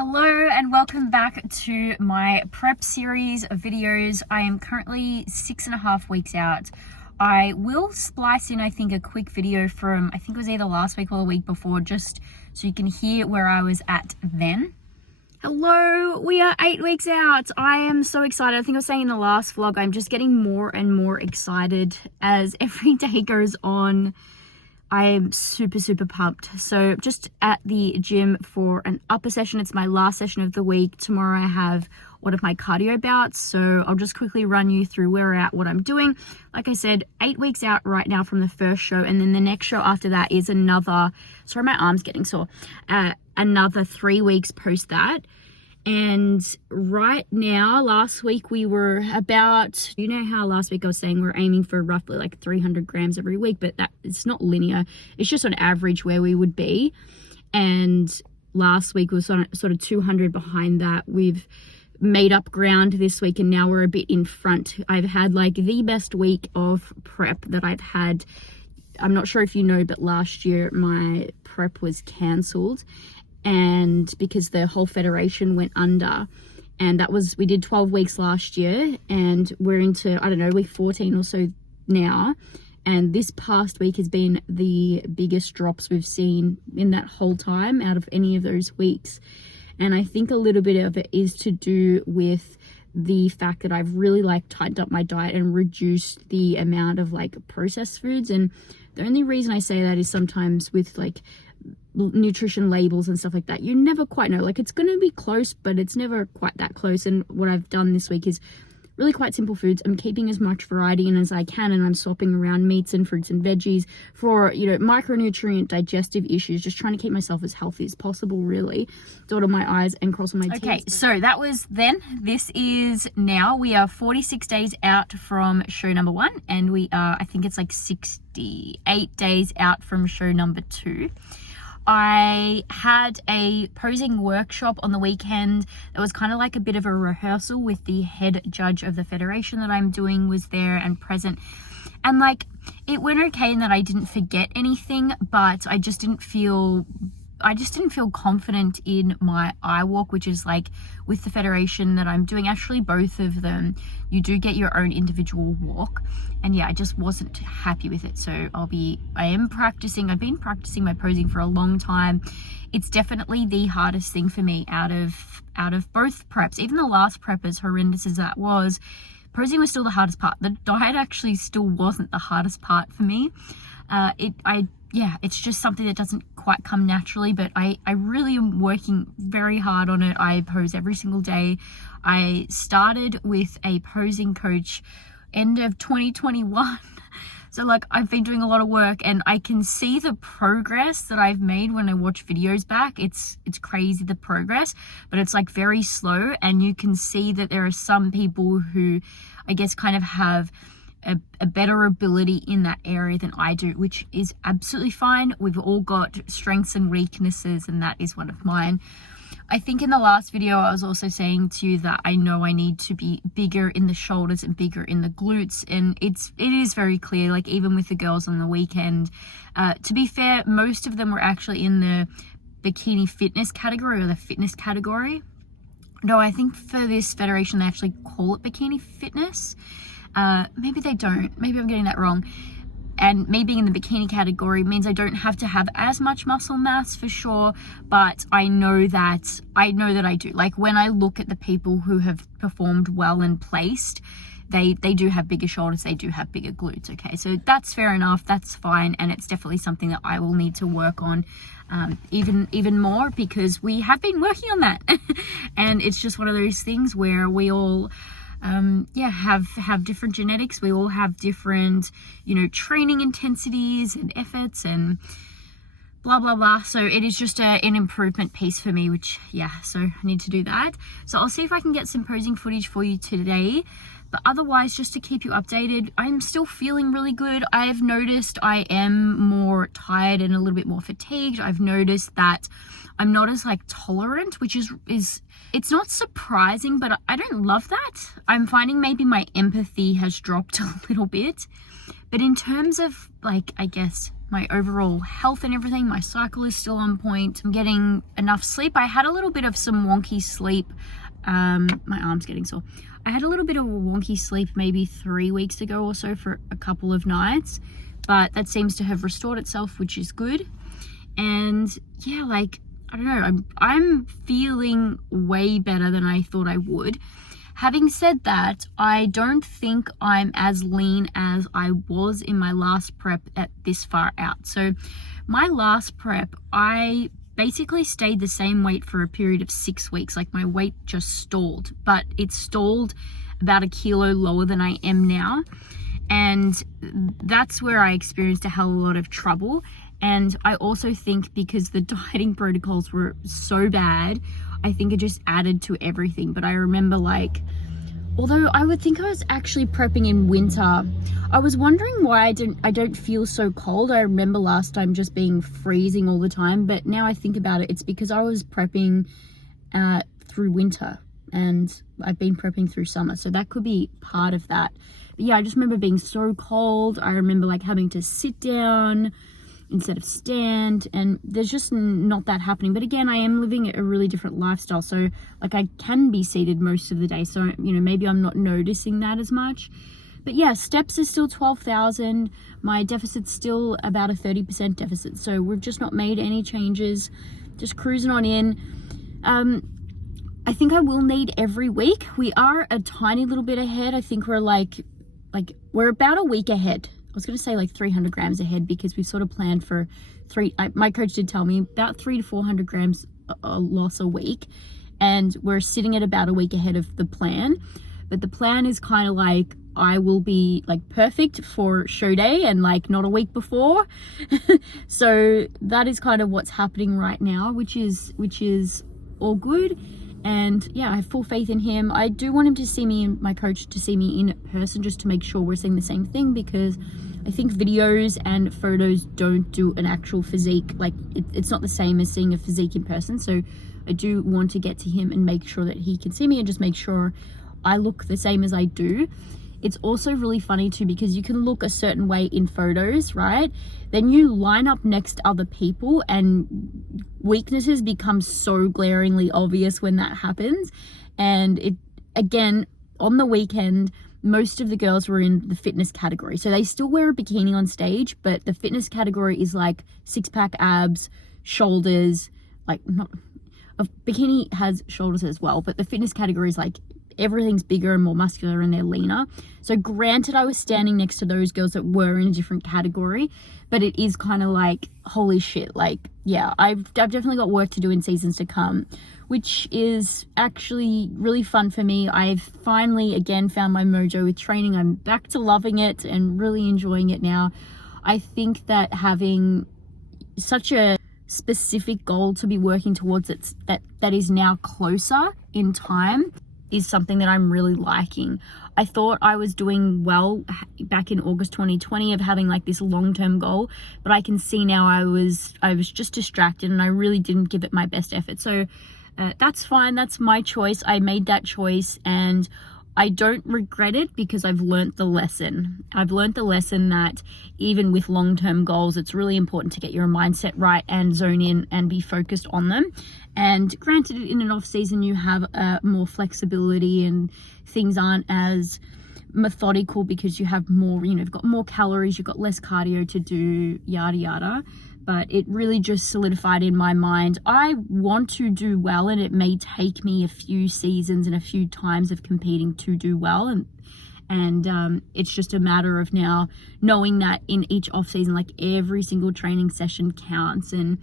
Hello and welcome back to my prep series of videos. I am currently 6.5 weeks out. I will splice in, I think, a quick video from, I think it was either last week or the week before, just so you can hear where I was at then. Hello, we are 8 weeks out. I am so excited. I think I was saying in the last vlog, I'm just getting more and more excited as every day goes on. I am super pumped. So just at the gym for an upper session. It's my last session of the week. Tomorrow I have one of my cardio bouts. So I'll just quickly run you through where we're at, what I'm doing. Like I said, 8 weeks out right now from the first show. And then the next show after that is another, sorry, my arm's getting sore. Another 3 weeks post that. And right now, last week we were about, you know how last week I was saying we're aiming for roughly like 300 grams every week, but that it's not linear. It's just on average where we would be. And last week was sort of 200 behind that. We've made up ground this week and now we're a bit in front. I've had like the best week of prep that I've had. I'm not sure if you know, but last year my prep was cancelled. And because the whole federation went under, and we did 12 weeks last year, and we're into, I don't know, week 14 or so now, and this past week has been the biggest drops we've seen in that whole time out of any of those weeks. And I think a little bit of it is to do with the fact that I've really like tightened up my diet and reduced the amount of like processed foods. And the only reason I say that is sometimes with like nutrition labels and stuff like that, you never quite know, like it's going to be close, but it's never quite that close. And what I've done this week is really quite simple foods. I'm keeping as much variety in as I can, and I'm swapping around meats and fruits and veggies for, you know, micronutrient digestive issues, just trying to keep myself as healthy as possible, really. Dot on my I's and cross on my T's. Okay, so that was then. This is now. We are 46 days out from show number 1, and we are, I think it's like 68 days out from show number 2. I had a posing workshop on the weekend. It was kind of like a bit of a rehearsal with the head judge of the federation that I'm doing was there and present. And like, it went okay in that I didn't forget anything, but I just didn't feel confident in my eye walk, which is like with the federation that I'm doing. Actually, both of them, you do get your own individual walk. And yeah, I just wasn't happy with it. So I've been practicing my posing for a long time. It's definitely the hardest thing for me out of both preps. Even the last prep, as horrendous as that was, posing was still the hardest part. The diet actually still wasn't the hardest part for me. It's just something that doesn't quite come naturally, but I really am working very hard on it. I pose every single day. I started with a posing coach end of 2021. So like, I've been doing a lot of work, and I can see the progress that I've made when I watch videos back. It's crazy, the progress, but it's like very slow, and you can see that there are some people who I guess kind of have a better ability in that area than I do, which is absolutely fine. We've all got strengths and weaknesses, and that is one of mine. I think in the last video I was also saying to you that I know I need to be bigger in the shoulders and bigger in the glutes, and it is very clear, like even with the girls on the weekend. To be fair, most of them were actually in the bikini fitness category, or the fitness category. No, I think for this federation they actually call it bikini fitness. Maybe they don't. Maybe I'm getting that wrong. And me being in the bikini category means I don't have to have as much muscle mass for sure, but I know that I do. Like when I look at the people who have performed well and placed, they do have bigger shoulders, they do have bigger glutes. Okay, so that's fair enough, that's fine, and it's definitely something that I will need to work on even more, because we have been working on that. And it's just one of those things where we all have different genetics. We all have different, training intensities and efforts and blah blah blah. So it is just an improvement piece for me, which so I need to do that. So I'll see if I can get some posing footage for you today, but otherwise, just to keep you updated, I'm still feeling really good. I've noticed I am more tired and a little bit more fatigued. I've noticed that I'm not as like tolerant, which is it's not surprising, but I don't love that. I'm finding maybe my empathy has dropped a little bit. But in terms of like, I guess, my overall health and everything. My cycle is still on point. I'm getting enough sleep. I had a little bit of some wonky sleep. My arm's getting sore. I had a little bit of a wonky sleep maybe 3 weeks ago or so for a couple of nights, but that seems to have restored itself, which is good. And yeah, like, I don't know, I'm feeling way better than I thought I would. Having said that, I don't think I'm as lean as I was in my last prep at this far out. So my last prep, I basically stayed the same weight for a period of 6 weeks. Like, my weight just stalled, but it stalled about a kilo lower than I am now. And that's where I experienced a hell of a lot of trouble. And I also think because the dieting protocols were so bad, I think it just added to everything. But I remember, like, although I would think I was actually prepping in winter, I was wondering why I don't feel so cold. I remember last time just being freezing all the time, but now I think about it, it's because I was prepping through winter, and I've been prepping through summer, so that could be part of that. But yeah, I just remember being so cold. I remember like having to sit down instead of stand, and there's just not that happening. But again, I am living a really different lifestyle, so like I can be seated most of the day, so you know, maybe I'm not noticing that as much. But yeah, steps is still 12,000. My deficit's still about a 30% deficit, so we've just not made any changes, just cruising on in. I think I will need every week. We are a tiny little bit ahead. I think we're like we're about a week ahead. I was going to say like 300 grams ahead, because we've sort of planned for my coach did tell me about 300 to 400 grams loss a week, and we're sitting at about a week ahead of the plan. But the plan is kind of like, I will be like perfect for show day and like not a week before. So that is kind of what's happening right now, which is all good. And yeah, I have full faith in him. I do want him to see me, and my coach to see me in person, just to make sure we're seeing the same thing, because I think videos and photos don't do an actual physique. Like it's not the same as seeing a physique in person. So I do want to get to him and make sure that he can see me and just make sure I look the same as I do. It's also really funny too, because you can look a certain way in photos, right? Then you line up next to other people and weaknesses become so glaringly obvious when that happens. And it, again, on the weekend, most of the girls were in the fitness category. So they still wear a bikini on stage, but the fitness category is like 6-pack abs, shoulders, like not, a bikini has shoulders as well, but the fitness category is like everything's bigger and more muscular and they're leaner. So granted, I was standing next to those girls that were in a different category, but it is kind of like, holy shit, like, yeah, I've definitely got work to do in seasons to come, which is actually really fun for me. I've finally, again, found my mojo with training. I'm back to loving it and really enjoying it now. I think that having such a specific goal to be working towards it that is now closer in time is something that I'm really liking. I thought I was doing well back in August 2020 of having like this long-term goal, but I can see now I was just distracted and I really didn't give it my best effort. So that's fine. That's my choice. I made that choice and I don't regret it, because I've learnt the lesson. I've learnt the lesson that even with long-term goals, it's really important to get your mindset right and zone in and be focused on them. And granted, in an off season, you have more flexibility and things aren't as methodical because you have more, you know, you've got more calories, you've got less cardio to do, yada, yada. But it really just solidified in my mind, I want to do well, and it may take me a few seasons and a few times of competing to do well. And it's just a matter of now knowing that in each off season, like every single training session counts, and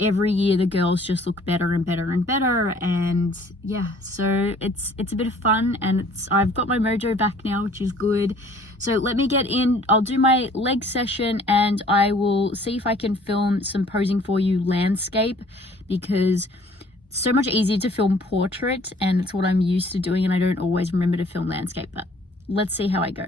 every year the girls just look better and better and better. And yeah, so it's a bit of fun, and I've got my mojo back now, which is good. So let me get in, I'll do my leg session and I will see if I can film some posing for you landscape, because it's so much easier to film portrait and it's what I'm used to doing, and I don't always remember to film landscape. But let's see how I go.